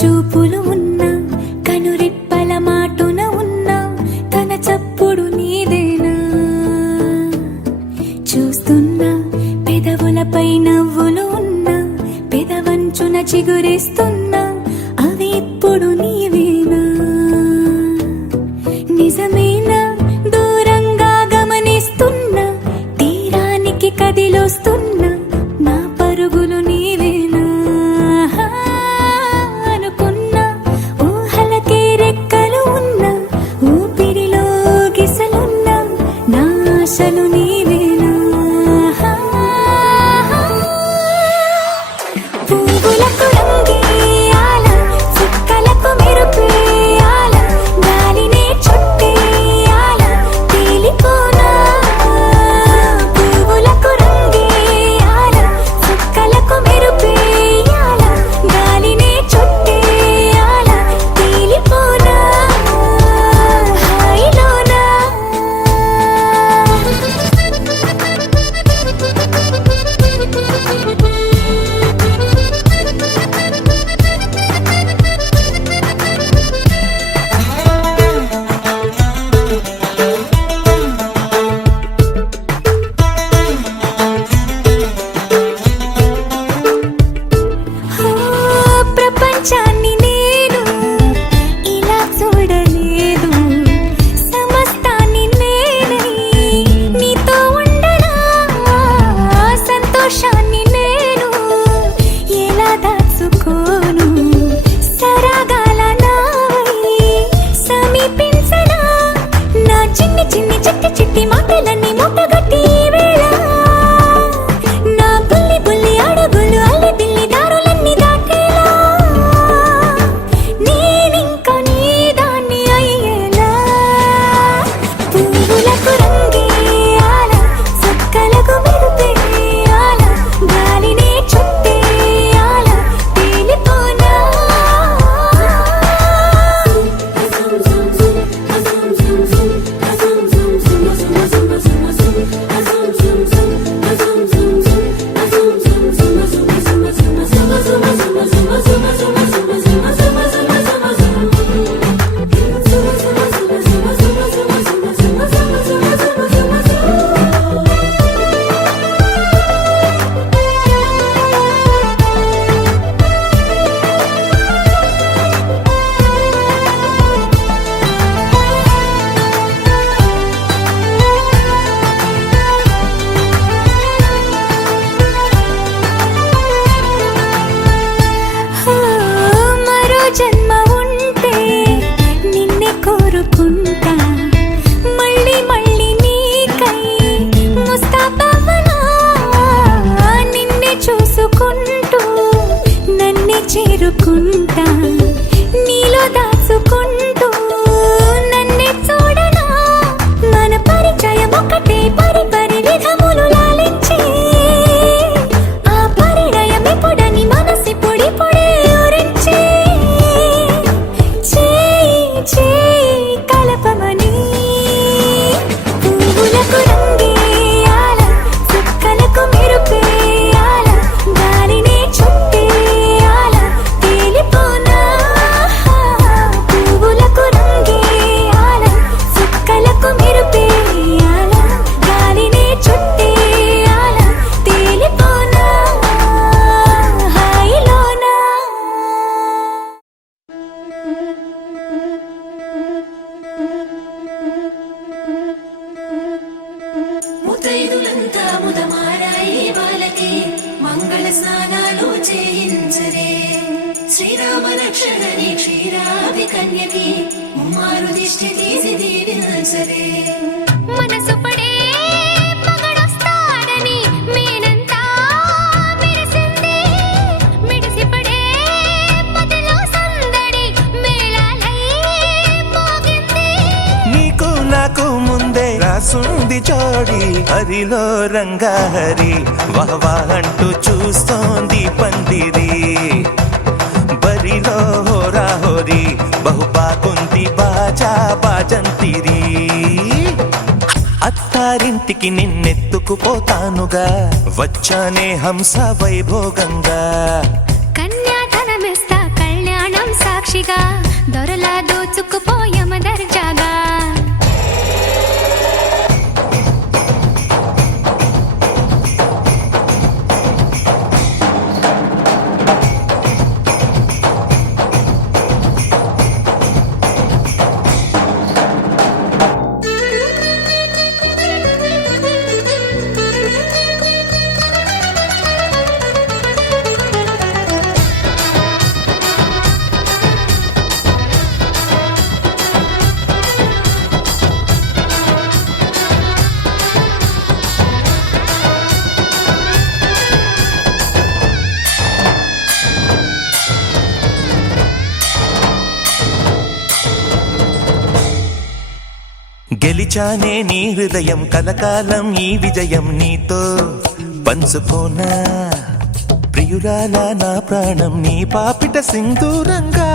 చూపులు ఉన్నా కనురెప్పల మాటున ఉన్నా తన చప్పుడు నీదేనా చూస్తున్నా పెదవులపై నవ్వులు ఉన్నా పెదవంచున చిగురిస్తున్నా అవి ఇప్పుడు నీవేనా నిజమేనా దూరంగా గమనిస్తున్నా తీరానికి కదిలొస్తున్నా నా పరుగులు నీవేనా అనుకున్నా ఊహలకే రెక్కలు ఉన్నా ఊపిరిలో గిసలున్నా నా ఆశలు నీవేనా పువ్వులకు రంగేయాల చుక్కలకు మెరుపేయాల గాలినే చుట్టేయాల తేలిపోనా పువ్వులకు రంగేయాల చుక్కలకు మెరుపేయాల గాలినే చుట్టేయాల తేలిపోనా హాయిలోనా ప్రపంచాన్ని నేను ఇలా చూడలేదు సమస్తాన్ని నేనై నీతో ఉండనా సంతోషాన్ని నేను ఎలా దాచుకోను సరాగాల నావై సమీపించనా నా చిన్ని చిన్ని చిట్టి చిట్టి మాటలన్నీ మూటగట్టి వేళ నా బుల్లి బుల్లి అడుగులు అల్లి బిల్లి దారులన్నీ దాటేలా నేనింక నీ దాన్ని అయ్యేలా పువ్వులకు రంగేయాల చుక్కలకు మెరుపేయాల గాలినే చుట్టేయాల తేలిపోనా మరో జన్మ ఉంటే నిన్నే కోరుకుంటా మళ్ళీ మళ్ళీ నీకై ముస్తాబవ్వనా నిన్నే చూసుకుంటూ నన్నే చేరుకుంటా నీలో దాచుకుంటూ నన్నే చూడనా మన పరిచయం ఒకటే పరి పరి విధములు లాలించే ఆ పరిణయం ఎప్పుడని మనసి పొడి పొడి ఊరించే చేయి చేయి కలపమని పువ్వులకు రంగేయాల చుక్కలకు మెరుపేయాల గాలినే చుట్టేయాల తేలిపోనా పువ్వులకు రంగేయాల చుక్కలకు మెరుపేయాల గాలినే చుట్టేయాల తేలిపోనా హాయిలోనా ముతైదులంతా ముదమారాయి బాలకి మంగళ స్నానాలు చేయించరే శ్రీరామ రక్షణని క్షీరాభి కన్యకి ముమ్మారు దిష్టి తీసి దీవించరే మనసు పడే మగడొస్తాడని మేనంతా మెరిసింది మిడిసిపడే పదిలో సందడి మేళాలై మోగింది నీకు నాకు ముందే రాసుంది జోడి హరిలో రంగాహరి వహవా అంటూ చూస్తోంది పందిరి బరిలో హోరా హోరి బహుబాగుంది బాజా బాజంతిరి అత్తారింటికి నిన్నెత్తుకుపోతానుగా వచ్చానే హంస వైభోగంగా కన్యాధనమిస్తా కళ్యాణం గెలిచానే నీ హృదయం కలకాలం ఈ విజయం నీతో పంచుకోనా ప్రియురాల నా ప్రాణం నీ పాపిట సింధూరంగా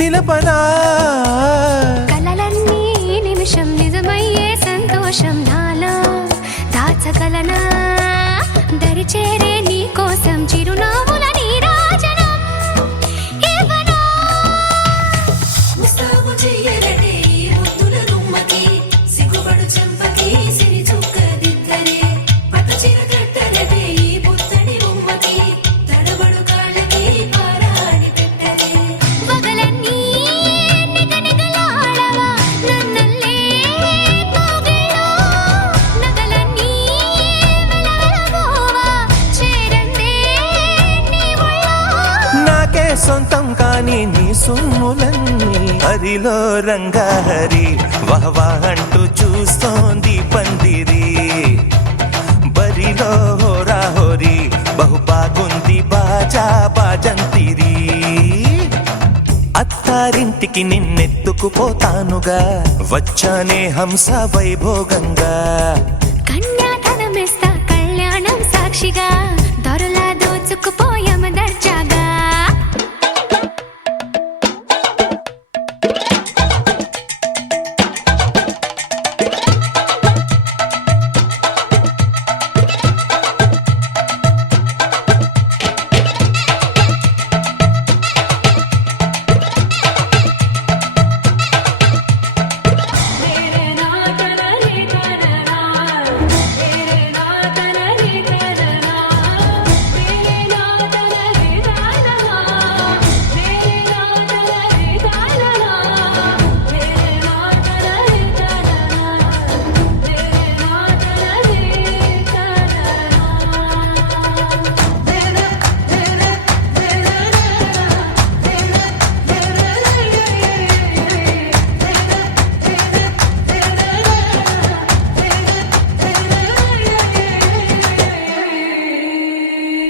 నిలపనా కలలన్నీ నిమిషం నిజమయ్యే సంతోషం నాలో దాచగలనా దరిచేరే నీ కోసం చిరునవ్వుల నీరాజనం ఇవ్వనా ముస్తాబు చెయ్యలనే ఈ ముద్దుల గుమ్మకి సిగ్గుపడు చెంపకి సిరి చుక్క దిద్దరే పట్టు చీర కట్టలనే ఈ పుత్తడి బొమ్మకి తడబడు కాళ్ళకి పారాని పెట్టరే పగలన్నీ నిగనిగలాడవా నన్నల్లే కోగిలో నగలన్నీ వెలవెలబోవా చేరందే నీ ఒళ్ళో నాకే సొంతం కాని నీ సొమ్ములన్నీ హరిలో రంగాహరి వహవా అంటూ చూస్తోంది పందిరి బరిలో హోరా హోరి బహు బాగుంది బాజా బాజంతిరి అత్తారింటికి నిన్నెత్తుకుపోతానుగా వచ్చానే హంస వైభోగంగా కన్యాధనమిస్తా కళ్యాణం సాక్షిగా దొరలా దోచుకుపోయామ దర్జాగా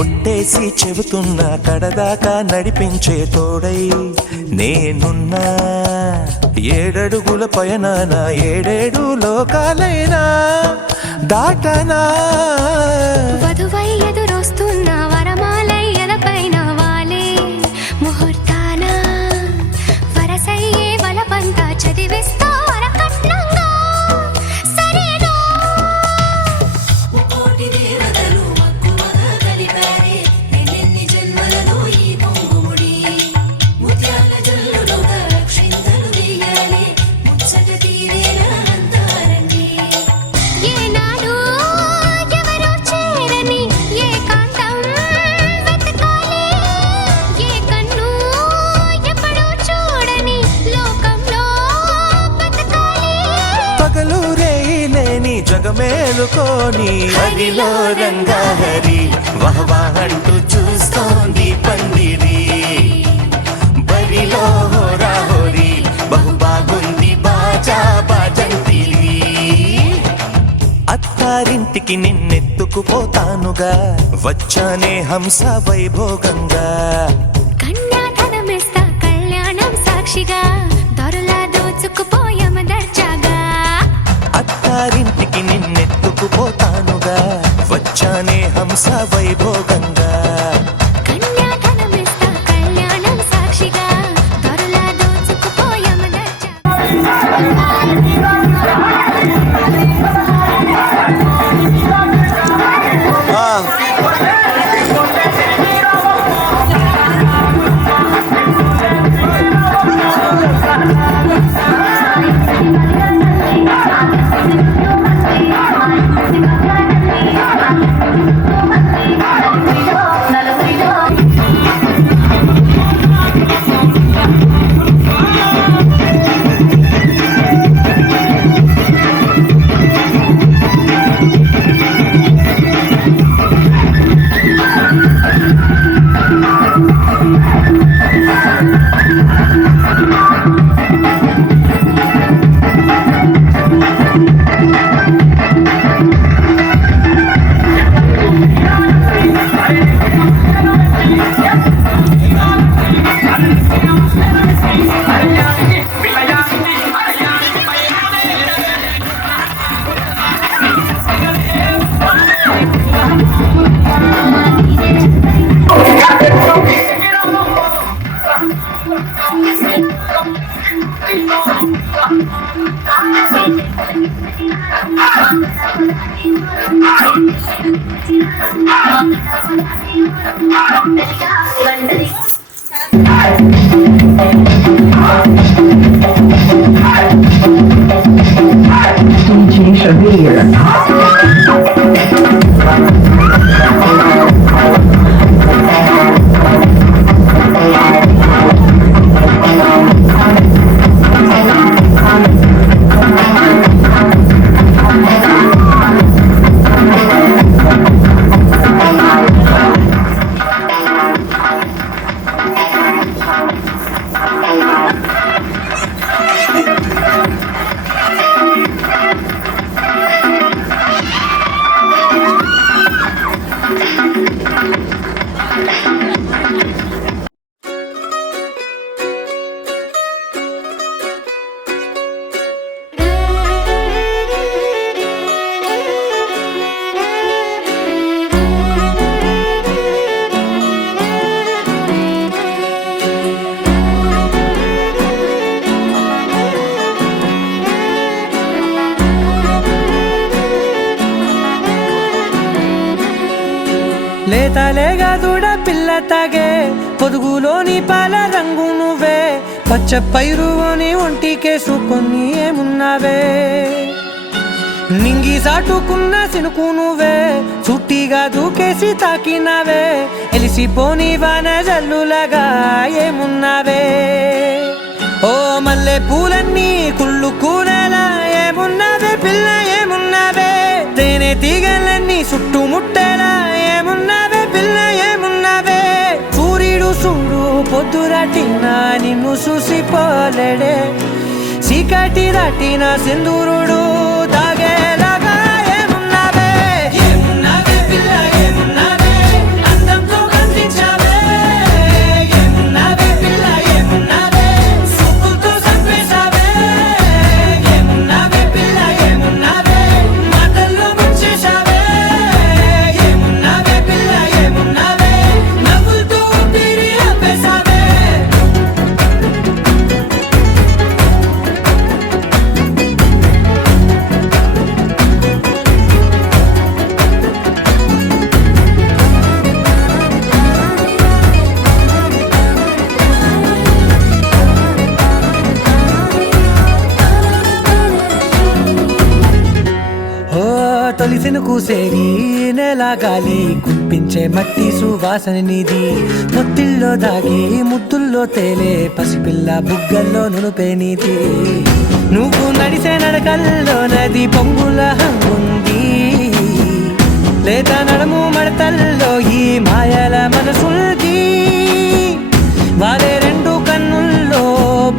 ఒట్టేసి చెబుతున్నా కడదాకా నడిపించే తోడై నేనున్నా ఏడడుగుల పయనాన ఏడేడు లోకాలైనా దాటనా వధువై ఎదురొస్తున్న వరమాలై ఎదపైన వాలే ముహూర్తాన వరసయ్యే వలపంతా చదివిస్తా వరకట్నంగా సరేనా కోటి దేవతలు మక్కువగా కలిపారే ఎన్నెన్ని జన్మలలో ఈ పొంగుముడి ముత్యాల జల్లులుగా అక్షింతలు వేయాలి ముచ్చట తీరేలా అంతారండి ఏనాడు ఎవరో చేరని ఏకాంతం వెతకాలి ఏ కన్ను ఎప్పుడూ చూడని లోకంలో బతకాలి పగలు రేయి లేని జగమేలుకోని హరిలో రంగాహరి వహవా అంటూ చూస్తోంది పందిరి బరిలో హోరా హోరి బహు బాగుంది బాజా బాజంతిరి అత్తారింటికి నిన్నెత్తుకుపోతానుగా వచ్చానే హంస వైభోగంగా కన్యాధనమిస్తా కళ్యాణం సాక్షిగా దొరలా దోచుకుపోయామ దర్జాగా అత్తారింటికి నిన్నెత్తుకుపోతానుగా వచ్చానే హంస వైభోగంగా కన్యాధనమిస్తా కళ్యాణం సాక్షిగా దొరలా దోచుకుపోయామ దర్జాగా ఆ DJ Shabir. లేతలేగా దూడ పిల్ల తాగే పొదుగులోని పాల రంగు నువ్వే పచ్చ పైరుని ఒంటికేసుకొని ఏమున్నావే నింగి సాటుకున్న సినుకు నువ్వే చుట్టిగా దూకేసి తాకినావే ఎలిసిపోని వాన జల్లులగా ఏమున్నావే ఓ మల్లె పూలన్నీ కుళ్ళు కూరలా ఏమున్నావే పిల్ల ఏమున్నావే తేనె తీగలన్నీ చుట్టుముట్టేలా ఏమున్నావే పిల్ల ఏమున్నావే సూర్యుడు చూడు పొద్దురాటిన నిన్ను చూసిపోలేడే చీకటి దాటిన సింధూరుడు తాగేలాగా ఏమున్నావే ఏమున్నావే పిల్ల ఏమున్నావే అందంతో కనిపించావే ఏమున్నావే పిల్ల ఏమున్నావే సుక్కుతో చంపేశావే ఏమున్నావే పిల్ల ఏమున్నావే మాటల్లో ముంచేశావే ఏమున్నావే పిల్ల ఏమున్నావే నవ్వులతో ఊపిరి ఆపేశావే ఓ తొలిసిన కూసేరి నెల గాలి కుప్పించే మట్టి సువాసన నీది మొత్తిల్లో దాగి ముద్దుల్లో తేలే పసిపిల్ల బుగ్గల్లో నునుపే నీది నువ్వు నడిసే నడకల్లో నది పొంగుల హంగుంది లేదా నడుము మడతల్లో ఈ మాయల మనసుల్ది వారే రెండు కన్నుల్లో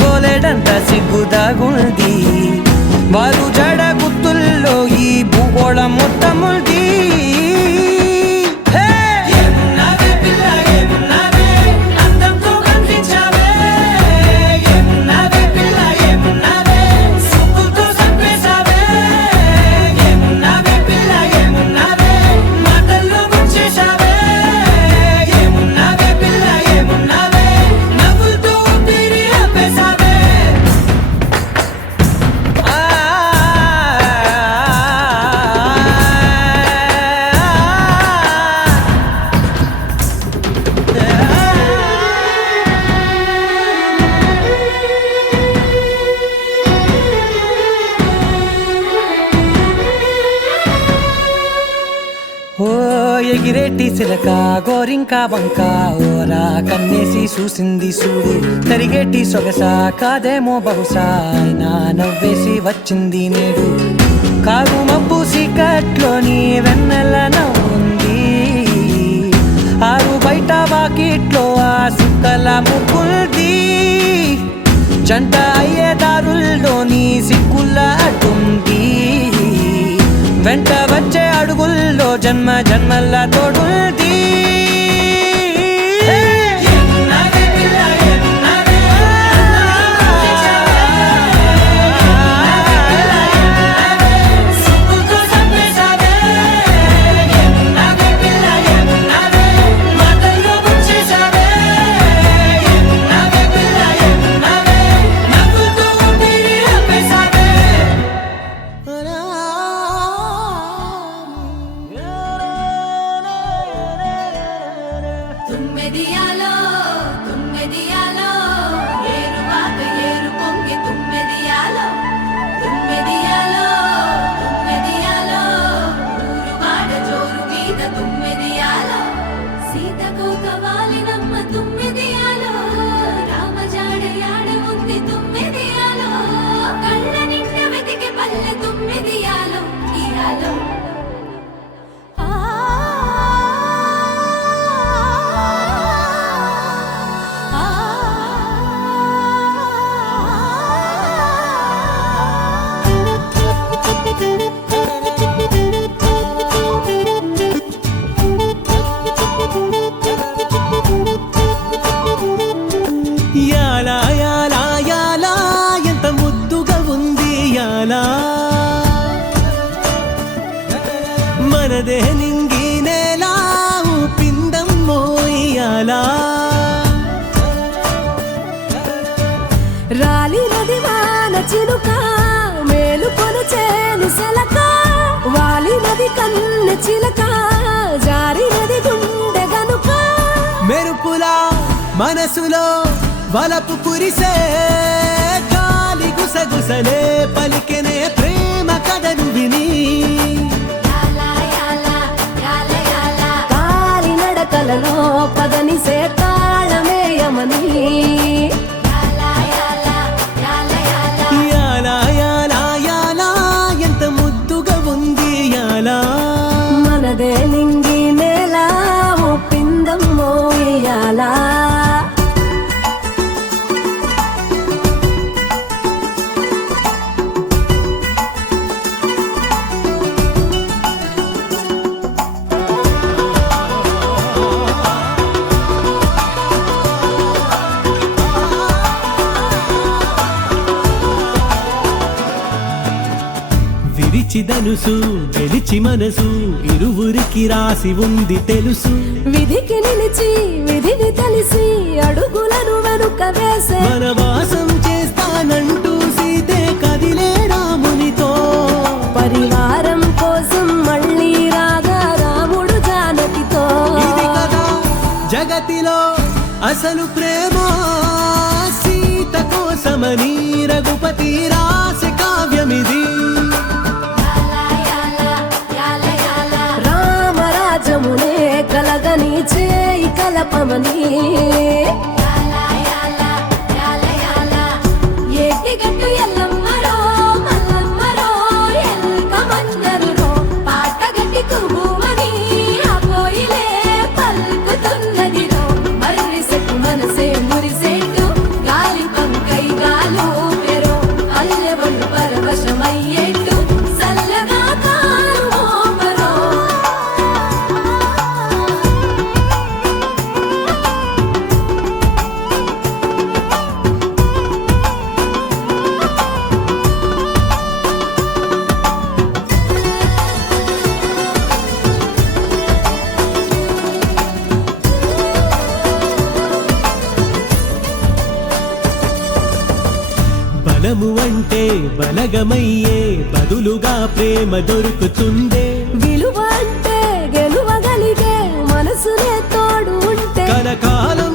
బోలెడంత సిగ్గుదాగుంది వారు జడ గుత్తుల్లో ఈ భూగోళం మొత్తముల్ది ఏమున్నావే పిల్ల ఏమున్నావే అందంతో కనిపించావే ఏమున్నావే పిల్ల ఏమున్నావే సుక్కుతో చంపేశావే ఏమున్నావే పిల్ల ఏమున్నావే మాటల్లో ముంచేశావే ఏమున్నావే పిల్ల ఏమున్నావే నవ్వులతో ఊపిరి ఆపేశావే ఓ ఎగిరేటి సిలక గోరింక వంక ఓరా కన్నేసి చూసింది చూడు తరిగేటి సొగస కాదేమో బహుశా అయినా నవ్వేసి వచ్చింది నేడు కారు మబ్బు సీకట్లోని వెన్నెల నవ్వుంది ఆరు బయట వాకిట్లో ఆ సుక్కల ముగ్గుల్ది జంట అయ్యే దారుల్లోని సిక్కుల అడ్డుంది వెంట వచ్చే అడుగుల్లో జన్మ జన్మల తోడుంది ఏమున్నావే పిల్ల ఏమున్నావే సుక్కుతో చంపేశావే ఏమున్నావే పిల్ల ఏమున్నావే మాటల్లో ముంచేశావే ఏమున్నావే పిల్ల ఏమున్నావే నవ్వులతో మనదే నింగి నేలా పిందం మోయాలా రాలి నది వాన చిలుక మేలు కొనచేను సెలక వాలి నది కన్నె చిలక జారి నది గుండె గనుక మెరుపులా మనసులో వలపు కురిసే గాలి గుసగుసలే పలికెనే ప్రేమ కథను విని కాలి నడకలలో పదనిసే తాళమేయమని యాలా యాలా యాలా ఎంత ముద్దుగా ఉంది యాలా మనదే నింగి నేల పిందం మోయాలా విరిచి ధనుసు గెలిచి మనసు ఇరువురికి రాసి ఉంది తెలుసు విధికి నిలిచి విధిని తెలిసి అడుగులను వెనుక వేసే వనవాసం చేస్తానంటూ సీతే కదిలే రామునితో పరివారం కోసం మళ్ళీ రాగా రాముడు జానకితో ఇది కదా జగతిలో అసలు ప్రేమ సీత కోసమని రఘుపతి రాసే కావ్యమిది రామరాజమునే కలగని చేయి కలపమని ఏటిగట్టు ఎల్లమ్మరో మల్లమ్మరో ఎల్కమన్నరురో పాటగట్టి కుహుమని ఆ కోయిలే పలుకుతున్నదిరో మర్రిసెట్టు మనసే మురిసెట్టు గాలి పంకై గాలు పెరో అల్లెవళ్ళు పరవశమయ్యేట్టు సల్లగా కారు మోపరో బలము అంటే బలగమయ్యే బదులుగా ప్రేమ దొరుకుతుందే విలువ అంటే గెలువగలిగే మనసునే తోడు ఉంటే కలకాలం